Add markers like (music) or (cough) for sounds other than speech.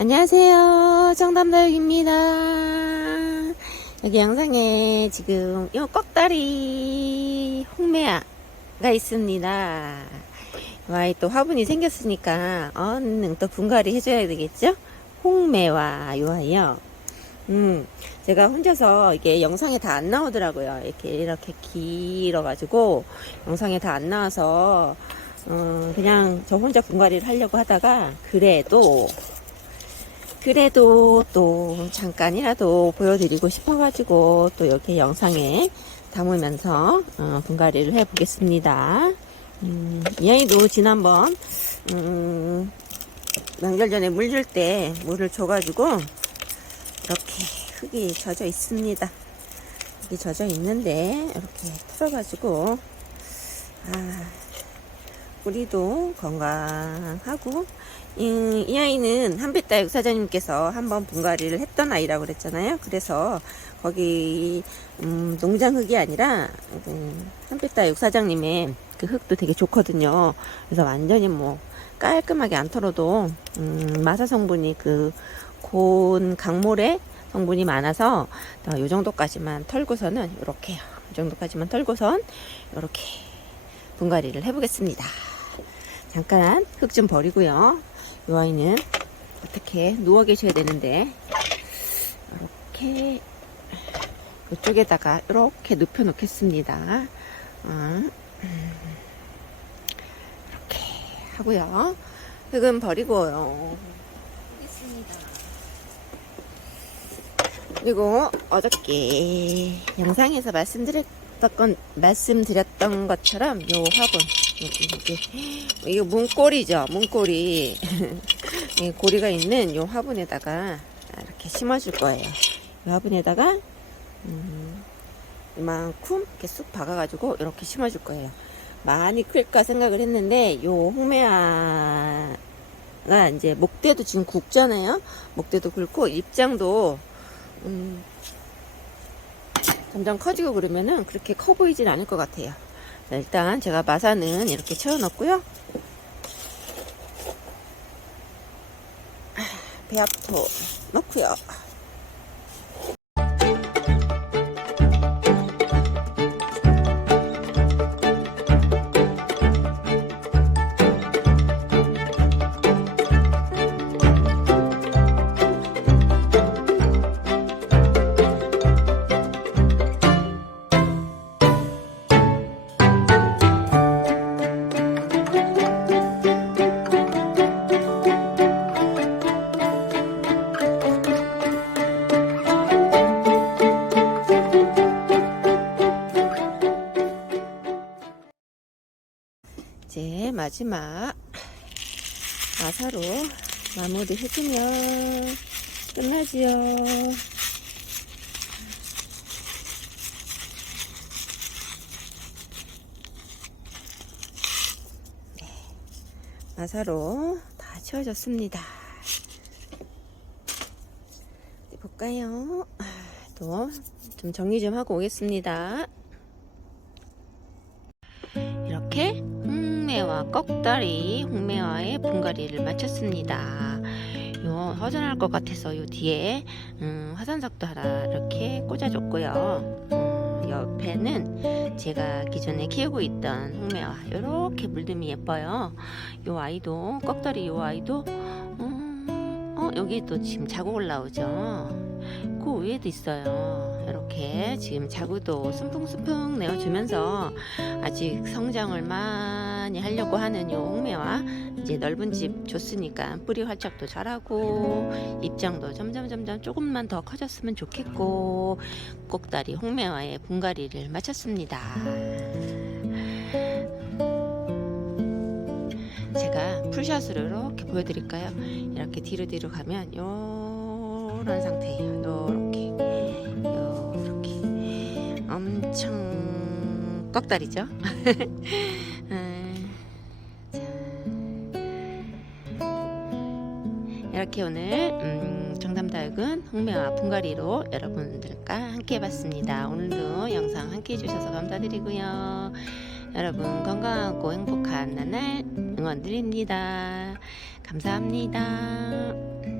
안녕하세요. 정담다육입니다. 여기 영상에 지금 요 꺽다리 홍매화가 있습니다. 와이 또 화분이 생겼으니까 얼른 또 분갈이 해줘야 되겠죠? 홍매화 요 아이요. 음, 제가 혼자서 이게 영상에 다 안 나오더라고요. 이렇게 이렇게 길어가지고 영상에 다 안 나와서 어, 그냥 저 혼자 분갈이를 하려고 하다가 그래도 그래도 또 잠깐이라도 보여드리고 싶어가지고 또 이렇게 영상에 담으면서 어, 분갈이를 해보겠습니다. 음, 이 아이도 지난번 음, 명절 전에 물 줄 때 물을 줘가지고 이렇게 흙이 젖어 있습니다. 흙이 젖어 있는데 이렇게 틀어가지고 아, 우리도 건강하고 이, 이 아이는 한빛다육 사장님께서 한번 분갈이를 했던 아이라고 그랬잖아요. 그래서 거기 음, 농장 흙이 아니라 음, 한빛다육 사장님의 그 흙도 되게 좋거든요. 그래서 완전히 뭐 깔끔하게 안 털어도 음, 마사 성분이 그 곤 강물에 성분이 많아서 어, 요 정도까지만 털고서는 이렇게요. 이 정도까지만 털고선 이렇게 분갈이를 해보겠습니다. 잠깐 흙 좀 버리고요. 이 아이는 어떻게 누워 계셔야 되는데 이렇게 이쪽에다가 이렇게 눕혀 놓겠습니다. 어, 이렇게 하고요. 흙은 버리고요. 그리고 어저께 영상에서 말씀드렸 던건 말씀드렸던 것처럼 요 화분 여기 여기. 이거 문고리죠 문고리. (laughs) 이 고리가 있는 요 화분에다가 이렇게 심어줄 거예요. 이 화분에다가 음, 이만큼 이렇게 쑥 박아가지고 이렇게 심어줄 거예요. 많이 클까 생각을 했는데 요 홍매화가 이제 목대도 지금 굵잖아요. 목대도 굵고 입장도 음, 점점 커지고 그러면은 그렇게 커 보이진 않을 것 같아요. 자, 일단 제가 마사는 이렇게 채워 넣고요. 배합토 넣고요. 이제 마지막 마사로 마무리 해주면 끝나지요. 네, 마사로 다 채워졌습니다. 볼까요? 또 좀 정리 좀 하고 오겠습니다. 이렇게 홍매와 꺽다리 홍매와의 분갈이를 마쳤습니다. 요 허전할 것 같아서 요 뒤에 음, 화산석도 하나 이렇게 꽂아줬고요. 음, 옆에는 제가 기존에 키우고 있던 홍매와 이렇게 물듬이 예뻐요. 요 아이도 꺽다리 요 아이도 음, 어 여기 또 지금 자국 올라오죠. 그 위에도 있어요. 이렇게 지금 자구도 숨풍숨풍 내어주면서 아직 성장을 많이 하려고 하는 요 홍매와 이제 넓은 집 줬으니까 뿌리 활착도 잘하고 입장도 점점 점점 조금만 더 커졌으면 좋겠고 꼭다리 홍매와의 분갈이를 마쳤습니다. 제가 풀샷으로 이렇게 보여드릴까요? 이렇게 뒤로 뒤로 가면 요 런 상태예요. 요렇게 요렇게 엄청 꺽다리죠. 음, (laughs) 자. 이렇게 오늘 음, 정담다육은 홍매와 분갈이로 여러분들과 함께 해봤습니다. 오늘도 영상 함께 해주셔서 감사드리고요. 여러분 건강하고 행복한 나날 응원드립니다. 감사합니다.